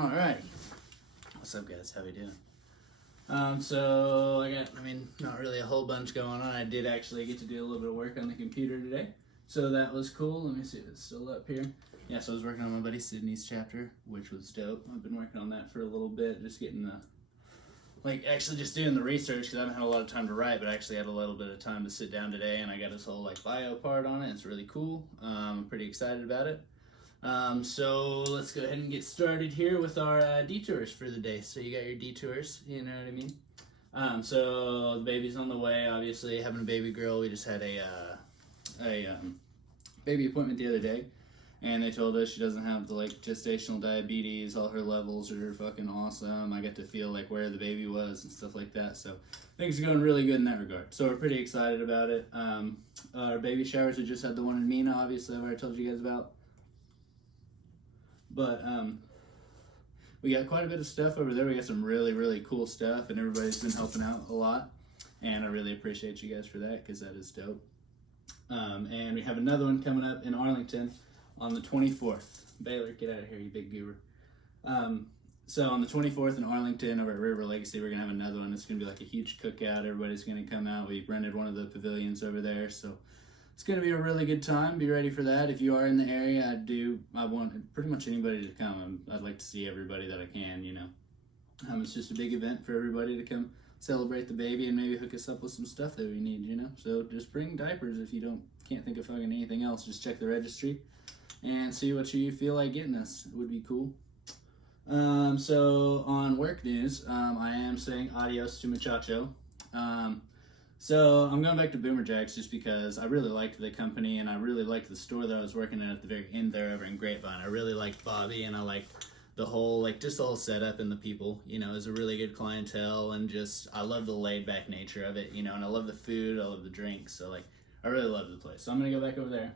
Alright. What's up, guys? How we doing? So I got, not really a whole bunch going on. I did actually get to do a little bit of work on the computer today. So that was cool. Let me see if it's still up here. Yeah, so I was working on my buddy Sydney's chapter, which was dope. I've been working on that for a little bit, just getting the, actually just doing the research, because I haven't had a lot of time to write, but I actually had a little bit of time to sit down today, and I got this whole, bio part on it. It's really cool. I'm pretty excited about it. So let's go ahead and get started here with our detours for the day. So you got your detours, you know what I mean? So the baby's on the way, obviously, having a baby girl. We just had a baby appointment the other day, and they told us she doesn't have the gestational diabetes. All her levels are fucking awesome. I got to feel where the baby was and stuff like that. So things are going really good in that regard. So we're pretty excited about it. Our baby showers, we just had the one in Mina, obviously I've already told you guys about. But we got quite a bit of stuff over there. We got some really, really cool stuff, and everybody's been helping out a lot. And I really appreciate you guys for that, because that is dope. And we have another one coming up in Arlington on the 24th. Baylor, get out of here, you big goober. So on the 24th in Arlington over at River Legacy, we're going to have another one. It's going to be a huge cookout. Everybody's going to come out. We rented one of the pavilions over there, so it's going to be a really good time. Be ready for that. If you are in the area, I want pretty much anybody to come. I'd like to see everybody that I can, It's just a big event for everybody to come celebrate the baby and maybe hook us up with some stuff that we need, So just bring diapers if you can't think of fucking anything else. Just check the registry and see what you feel like getting us. It would be cool. So on work news, I am saying adios to Muchacho. So I'm going back to Boomer Jacks just because I really liked the company, and I really liked the store that I was working at the very end there over in Grapevine. I really liked Bobby, and I liked the whole, just the whole setup and the people, it was a really good clientele, and just, I love the laid back nature of it, and I love the food, I love the drinks, so I really love the place. So I'm going to go back over there.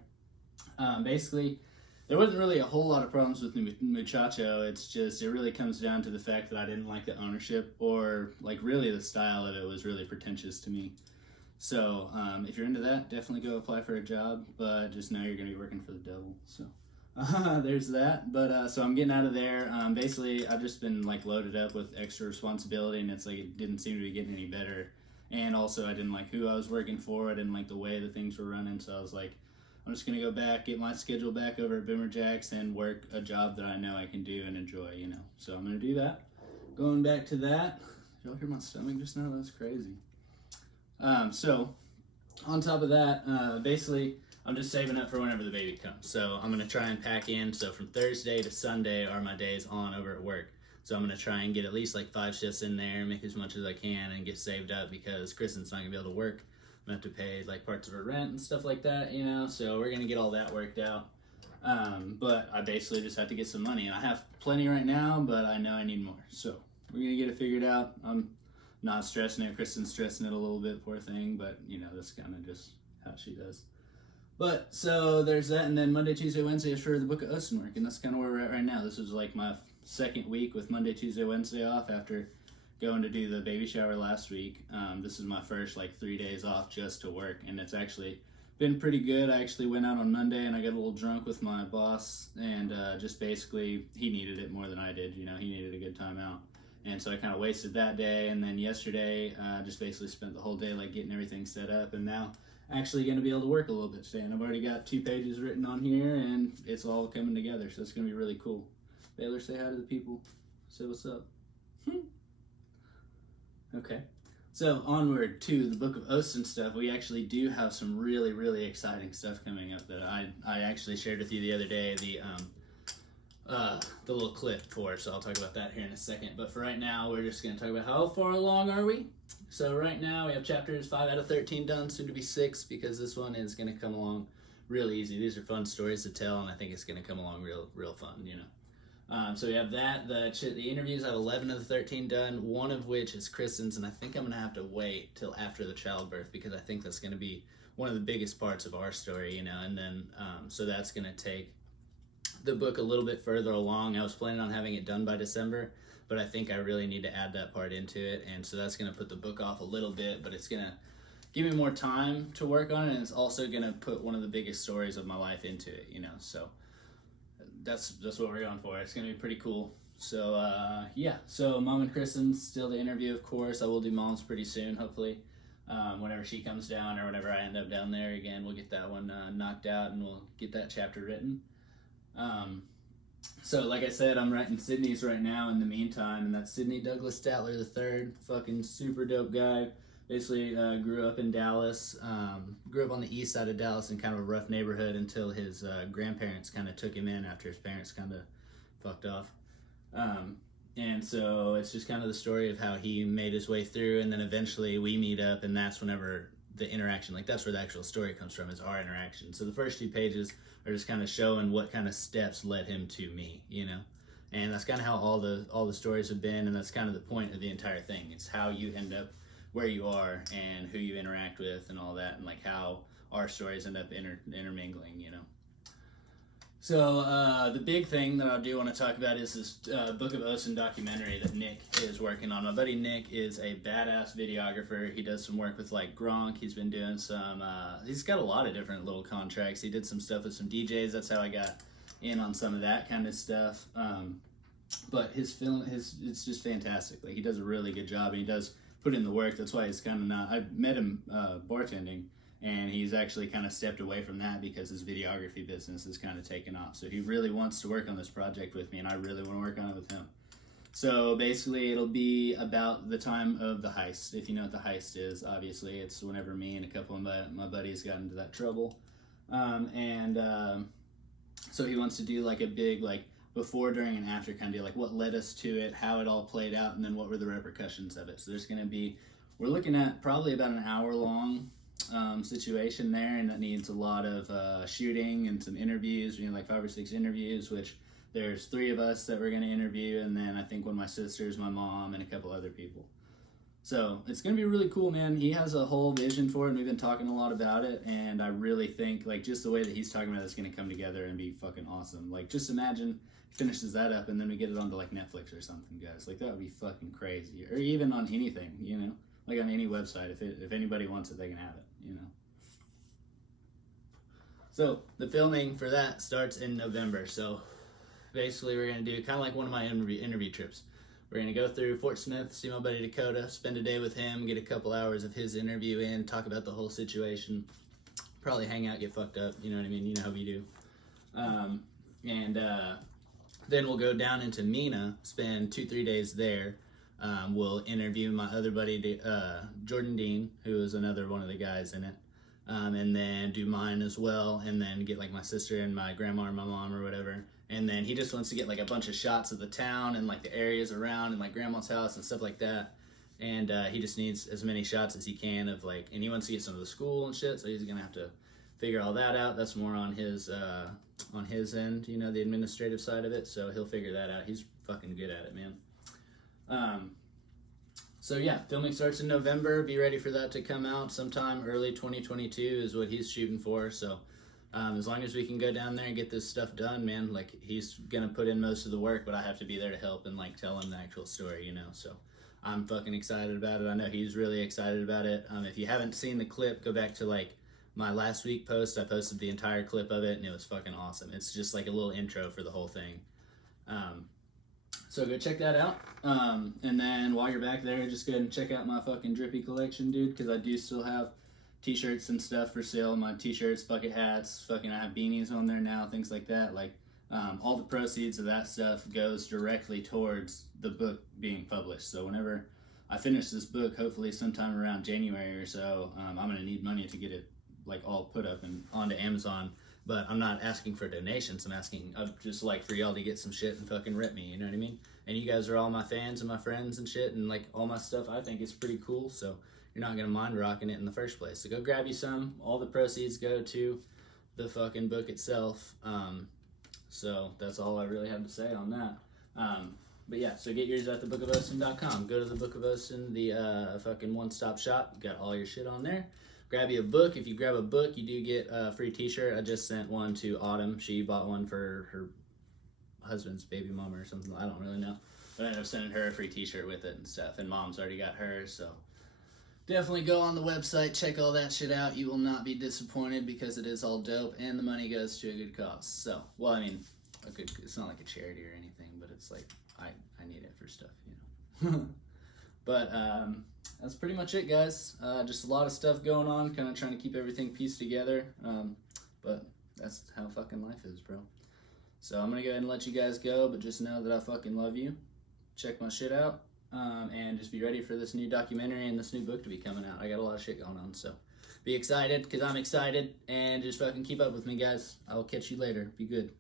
Basically, there wasn't really a whole lot of problems with Muchacho. It's just, it really comes down to the fact that I didn't like the ownership, or really the style of it was really pretentious to me. So if you're into that, definitely go apply for a job, but just know you're going to be working for the devil. So there's that. But so I'm getting out of there. Basically, I've just been loaded up with extra responsibility, and it's it didn't seem to be getting any better. And also, I didn't like who I was working for. I didn't like the way that things were running. So I was I'm just going to go back, get my schedule back over at Boomer Jacks, and work a job that I know I can do and enjoy, So I'm going to do that. Going back to that, y'all hear my stomach just now? That's crazy. So on top of that, basically I'm just saving up for whenever the baby comes. So I'm going to try and pack in. So from Thursday to Sunday are my days on over at work. So I'm going to try and get at least 5 shifts in there, make as much as I can, and get saved up, because Kristen's not going to be able to work. I'm going to have to pay parts of her rent and stuff like that, so we're going to get all that worked out. But I basically just have to get some money, and I have plenty right now, but I know I need more. So we're going to get it figured out. I'm not stressing it. Kristen's stressing it a little bit, poor thing, but that's kind of just how she does. But so there's that, and then Monday, Tuesday, Wednesday is for the Book of Ocean work, and that's kind of where we're at right now. This was my second week with Monday, Tuesday, Wednesday off after going to do the baby shower last week. This is my first 3 days off just to work, and it's actually been pretty good. I actually went out on Monday and I got a little drunk with my boss, and just basically he needed it more than I did. He needed a good time out. And so I kind of wasted that day, and then yesterday just basically spent the whole day getting everything set up, and now actually going to be able to work a little bit today. And I've already got 2 pages written on here, and it's all coming together, so it's going to be really cool. Baylor, say hi to the people. Say what's up. Okay, so onward to the Book of Oaths and stuff. We actually do have some really, really exciting stuff coming up that I actually shared with you the other day, the little clip for, so I'll talk about that here in a second. But for right now, we're just going to talk about how far along are we. So right now, we have chapters 5 out of 13 done, soon to be 6, because this one is going to come along real easy. These are fun stories to tell, and I think it's going to come along real fun, So we have that. The interviews, I have 11 of the 13 done, one of which is Kristen's, and I think I'm going to have to wait till after the childbirth, because I think that's going to be one of the biggest parts of our story, and then, so that's going to take the book a little bit further along. I was planning on having it done by December, but I think I really need to add that part into it, and so that's going to put the book off a little bit, but it's going to give me more time to work on it, and it's also going to put one of the biggest stories of my life into it, so that's what we're going for. It's going to be pretty cool. So yeah, so Mom and Kristen's still the interview, of course. I will do Mom's pretty soon, hopefully. Whenever she comes down or whenever I end up down there again, we'll get that one knocked out and we'll get that chapter written. So like I said, I'm writing Sydney's right now in the meantime, and that's Sidney Douglas Statler III, fucking super dope guy. Basically grew up in Dallas, grew up on the east side of Dallas in kind of a rough neighborhood until his grandparents kind of took him in after his parents kind of fucked off. And so it's just kind of the story of how he made his way through, and then eventually we meet up, and that's whenever the interaction, like that's where the actual story comes from, is our interaction. So the first 2 pages are just kind of showing what kind of steps led him to me, you know? And that's kind of how all the stories have been, and that's kind of the point of the entire thing. It's how you end up where you are and who you interact with and all that, and like how our stories end up intermingling, you know? So the big thing that I do want to talk about is this Book of Ocean documentary that Nick is working on. My buddy Nick is a badass videographer. He does some work with like Gronk. He's been doing some, he's got a lot of different little contracts. He did some stuff with some DJs. That's how I got in on some of that kind of stuff. But his film, it's just fantastic. Like, he does a really good job, and he does put in the work. That's why he's kind of not, I met him bartending, and he's actually kind of stepped away from that because his videography business is kind of taken off. So he really wants to work on this project with me, and I really want to work on it with him. So basically it'll be about the time of the heist. If you know what the heist is, obviously it's whenever me and a couple of my buddies got into that trouble. So he wants to do like a big like before, during, and after kind of deal, like what led us to it, how it all played out, and then what were the repercussions of it. So there's going to be, we're looking at probably about an hour long situation there, and that needs a lot of shooting and some interviews. We need like 5 or 6 interviews, which there's 3 of us that we're going to interview, and then I think one of my sisters, my mom, and a couple other people. So it's going to be really cool, man. He has a whole vision for it, and we've been talking a lot about it, and I really think like just the way that he's talking about it's going to come together and be fucking awesome. Like, just imagine he finishes that up and then we get it onto like Netflix or something, guys. Like, that would be fucking crazy. Or even on anything, you know, like on any website. If anybody wants it, they can have it, you know. So the filming for that starts in November. So basically we're going to do kind of like one of my interview trips. We're going to go through Fort Smith, see my buddy Dakota, spend a day with him, get a couple hours of his interview in, talk about the whole situation, probably hang out, get fucked up, you know what I mean? You know how we do. Then we'll go down into Mina, spend 2-3 days there. We'll interview my other buddy, Jordan Dean, who is another one of the guys in it. And then do mine as well, and then get like my sister and my grandma or my mom or whatever. And then he just wants to get like a bunch of shots of the town and like the areas around and like grandma's house and stuff like that. And he just needs as many shots as he can of like, and he wants to get some of the school and shit, so he's gonna have to figure all that out. That's more on his end, you know, the administrative side of it. So he'll figure that out. He's fucking good at it, man. So yeah, filming starts in November. Be ready for that to come out sometime early 2022 is what he's shooting for. So as long as we can go down there and get this stuff done, man, like, he's gonna put in most of the work, but I have to be there to help and like tell him the actual story, you know. So I'm fucking excited about it. I know he's really excited about it. If you haven't seen the clip, go back to like my last week post. I posted the entire clip of it, and it was fucking awesome. It's just like a little intro for the whole thing. So go check that out. And then while you're back there, just go ahead and check out my fucking Drippy collection, dude, because I do still have t-shirts and stuff for sale. My t-shirts, bucket hats, fucking I have beanies on there now, things like that. Like, all the proceeds of that stuff goes directly towards the book being published. So whenever I finish this book, hopefully sometime around January or so, I'm gonna need money to get it like all put up and onto Amazon. But I'm not asking for donations. I'm asking just like for y'all to get some shit and fucking rip me, you know what I mean? And you guys are all my fans and my friends and shit, and like all my stuff I think is pretty cool, so you're not gonna mind rocking it in the first place. So go grab you some. All the proceeds go to the fucking book itself. So that's all I really have to say on that. But yeah, so get yours at thebookofostin.com. Go to the Book of Ostin, the fucking one-stop shop. You got all your shit on there. Grab you a book. If you grab a book, you do get a free t-shirt. I just sent one to Autumn. She bought one for her husband's baby mama or something. I don't really know. But I ended up sending her a free t-shirt with it and stuff. And Mom's already got hers, so definitely go on the website, check all that shit out. You will not be disappointed because it is all dope, and the money goes to a good cause. So, well, I mean, it's not like a charity or anything, but it's like I need it for stuff, you know. But that's pretty much it, guys. Just a lot of stuff going on, kind of trying to keep everything pieced together. But that's how fucking life is, bro. So I'm gonna go ahead and let you guys go, but just know that I fucking love you. Check my shit out, and just be ready for this new documentary and this new book to be coming out. I got a lot of shit going on, so be excited, because I'm excited, and just fucking keep up with me, guys. I will catch you later. Be good.